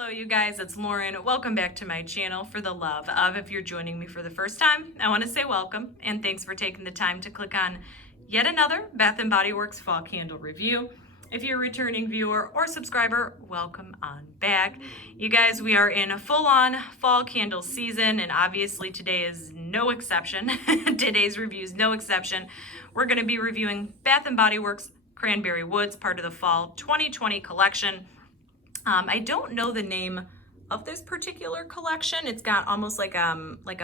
Hello you guys, it's Lauren. Welcome back to my channel. For the love of, if you're joining me for the first time, I want to say welcome and thanks for taking the time to click on yet another Bath & Body Works fall candle review. If you're a returning viewer or subscriber, welcome on back. You guys, we are in a full-on fall candle season, and obviously today is no exception. Today's review is no exception. We're going to be reviewing Bath & Body Works Cranberry Woods, part of the fall 2020 collection. I don't know the name of this particular collection. It's got almost like a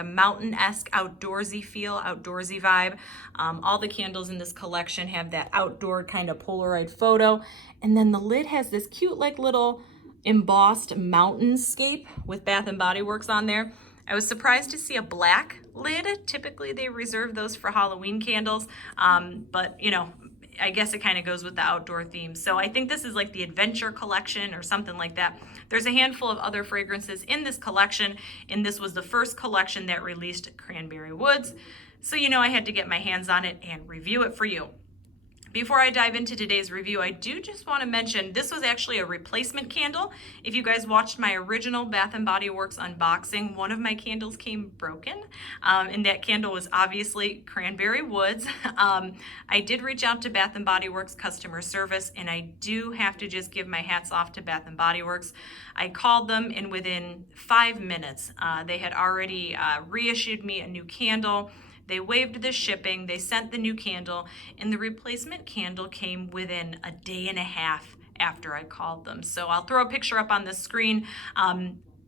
mountain-esque outdoorsy feel, outdoorsy vibe. All the candles in this collection have that outdoor kind of Polaroid photo. And then the lid has this cute like little embossed mountainscape with Bath & Body Works on there. I was surprised to see a black lid. Typically they reserve those for Halloween candles, but you know, I guess it kind of goes with the outdoor theme. So I think this is like the adventure collection or something like that. There's a handful of other fragrances in this collection, and this was the first collection that released Cranberry Woods. So you know I had to get my hands on it and review it for you. Before I dive into today's review, I do just want to mention this was actually a replacement candle. If you guys watched my original Bath & Body Works unboxing, one of my candles came broken, and that candle was obviously Cranberry Woods. I did reach out to Bath & Body Works customer service, and I do have to just give my hats off to Bath & Body Works. I called them, and within 5 minutes, they had already reissued me a new candle. They waived the shipping, they sent the new candle, and the replacement candle came within a day and a half after I called them. So I'll throw a picture up on the screen.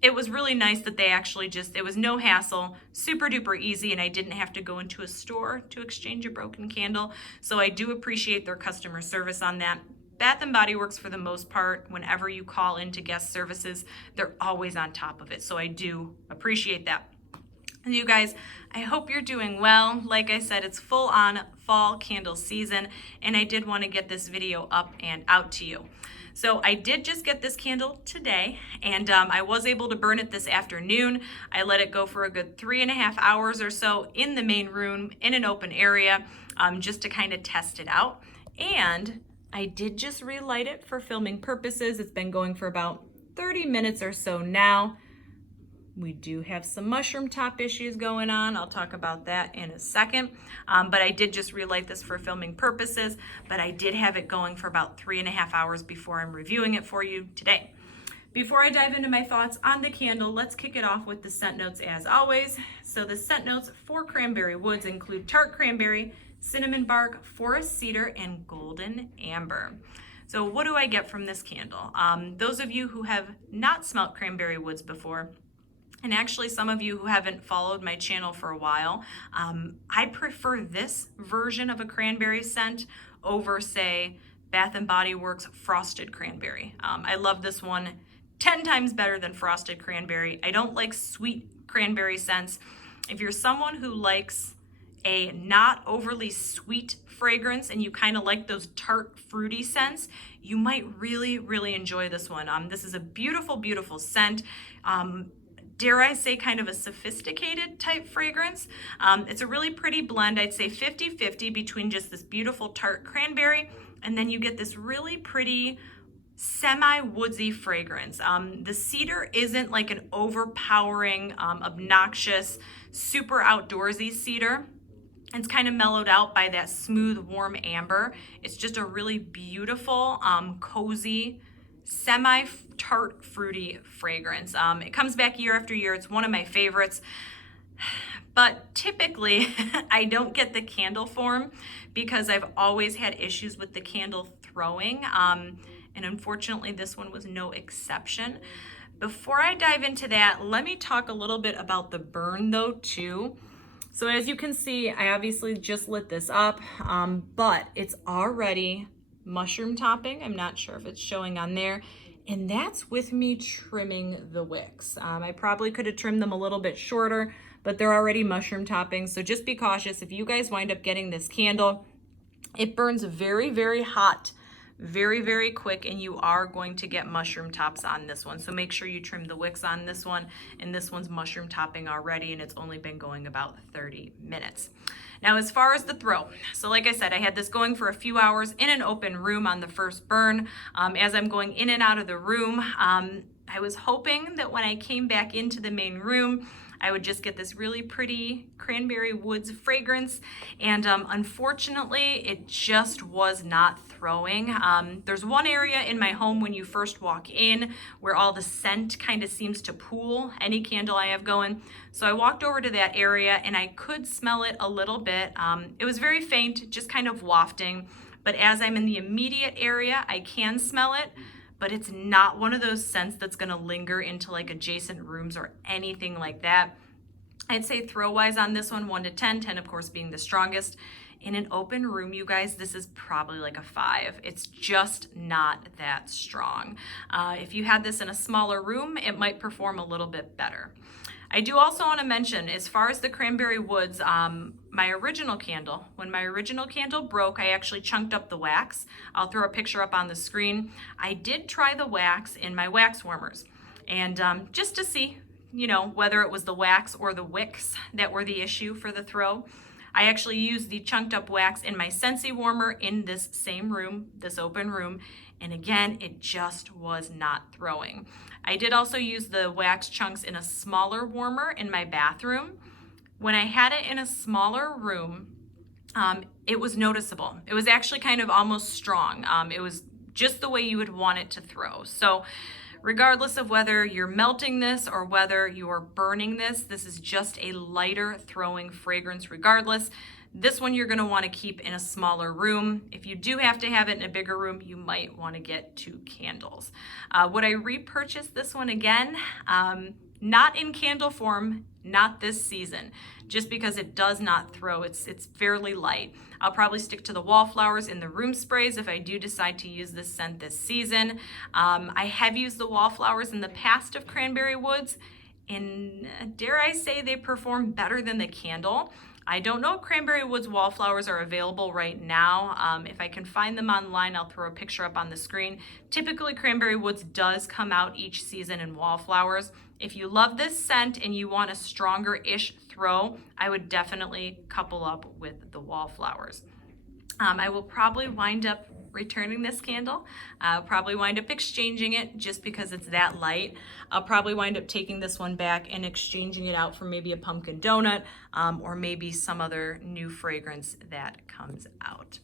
It was really nice that they actually it was no hassle, super duper easy, and I didn't have to go into a store to exchange a broken candle. So I do appreciate their customer service on that. Bath & Body Works, for the most part, whenever you call into guest services, they're always on top of it. So I do appreciate that. You guys, I hope you're doing well. Like I said, it's full on fall candle season, and I did want to get this video up and out to you. So I did just get this candle today, and I was able to burn it this afternoon. I let it go for a good 3.5 hours or so in the main room in an open area, just to kind of test it out. And I did just relight it for filming purposes. It's been going for about 30 minutes or so now. We do have some mushroom top issues going on. I'll talk about that in a second. But I did just relight this for filming purposes, but I did have it going for about 3.5 hours before I'm reviewing it for you today. Before I dive into my thoughts on the candle, let's kick it off with the scent notes as always. So the scent notes for Cranberry Woods include tart cranberry, cinnamon bark, forest cedar, and golden amber. So what do I get from this candle? Those of you who have not smelt Cranberry Woods before, and actually some of you who haven't followed my channel for a while, I prefer this version of a cranberry scent over, say, Bath & Body Works Frosted Cranberry. I love this one 10 times better than Frosted Cranberry. I don't like sweet cranberry scents. If you're someone who likes a not overly sweet fragrance and you kind of like those tart fruity scents, you might really, really enjoy this one. This is a beautiful, beautiful scent. Dare I say kind of a sophisticated type fragrance. It's a really pretty blend. I'd say 50-50 between just this beautiful tart cranberry, and then you get this really pretty semi-woodsy fragrance. The cedar isn't like an overpowering, obnoxious, super outdoorsy cedar. It's kind of mellowed out by that smooth, warm amber. It's just a really beautiful, cozy, semi-tart fruity fragrance. It comes back year after year. It's one of my favorites, but typically I don't get the candle form because I've always had issues with the candle throwing, and unfortunately this one was no exception. Before I dive into that, let me talk a little bit about the burn though too. So as you can see, I obviously just lit this up, but it's already mushroom topping. I'm not sure if it's showing on there, and that's with me trimming the wicks. I probably could have trimmed them a little bit shorter, but they're already mushroom toppings, so just be cautious. If you guys wind up getting this candle, it burns very, very hot, very, very quick, and you are going to get mushroom tops on this one. So make sure you trim the wicks on this one, and this one's mushroom topping already, and it's only been going about 30 minutes. Now, as far as the throw, so like I said, I had this going for a few hours in an open room on the first burn. As I'm going in and out of the room, I was hoping that when I came back into the main room, I would just get this really pretty cranberry woods fragrance, and unfortunately, it just was not throwing. There's one area in my home when you first walk in where all the scent kind of seems to pool, any candle I have going. So I walked over to that area and I could smell it a little bit. It was very faint, just kind of wafting, but as I'm in the immediate area, I can smell it. But it's not one of those scents that's gonna linger into like adjacent rooms or anything like that. I'd say throw-wise on this one, 1 to 10, 10 of course being the strongest. In an open room, you guys, this is probably like a 5. It's just not that strong. If you had this in a smaller room, it might perform a little bit better. I do also want to mention, as far as the cranberry woods, my original candle, when my original candle broke, I actually chunked up the wax. I'll throw a picture up on the screen. I did try the wax in my wax warmers, and just to see, you know, whether it was the wax or the wicks that were the issue for the throw. I actually used the chunked up wax in my Scentsy warmer in this same room, this open room, and again, it just was not throwing. I did also use the wax chunks in a smaller warmer in my bathroom. When I had it in a smaller room, it was noticeable. It was actually kind of almost strong. It was just the way you would want it to throw. So regardless of whether you're melting this or whether you're burning this, this is just a lighter throwing fragrance regardless. This one you're going to want to keep in a smaller room. If you do have to have it in a bigger room, you might want to get 2 candles. Would I repurchase this one again? Not in candle form, not this season, just because it does not throw. It's fairly light. I'll probably stick to the wallflowers in the room sprays if I do decide to use this scent this season. I have used the wallflowers in the past of cranberry woods, and dare I say they perform better than the candle. I don't know if Cranberry Woods wallflowers are available right now. If I can find them online, I'll throw a picture up on the screen. Typically, Cranberry Woods does come out each season in wallflowers. If you love this scent and you want a stronger-ish throw, I would definitely couple up with the wallflowers. I will probably wind up returning this candle. I'll probably wind up exchanging it just because it's that light. I'll probably wind up taking this one back and exchanging it out for maybe a pumpkin donut or maybe some other new fragrance that comes out.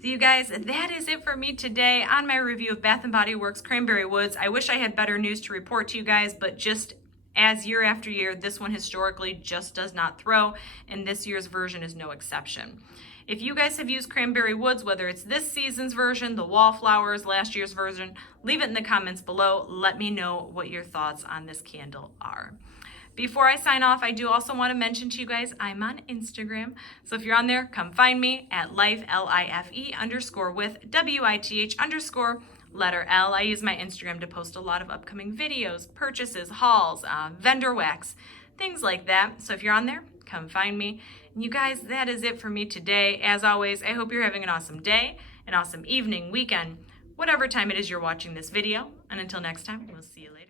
So you guys, that is it for me today on my review of Bath & Body Works Cranberry Woods. I wish I had better news to report to you guys, but just as year after year, this one historically just does not throw, and this year's version is no exception. If you guys have used Cranberry Woods, whether it's this season's version, the wallflowers, last year's version, leave it in the comments below. Let me know what your thoughts on this candle are. Before I sign off, I do also want to mention to you guys, I'm on Instagram. So if you're on there, come find me at life, L-I-F-E _ with W-I-T-H _ letter L. I use my Instagram to post a lot of upcoming videos, purchases, hauls, vendor wax, things like that. So if you're on there, come find me. And you guys, that is it for me today. As always, I hope you're having an awesome day, an awesome evening, weekend, whatever time it is you're watching this video. And until next time, we'll see you later.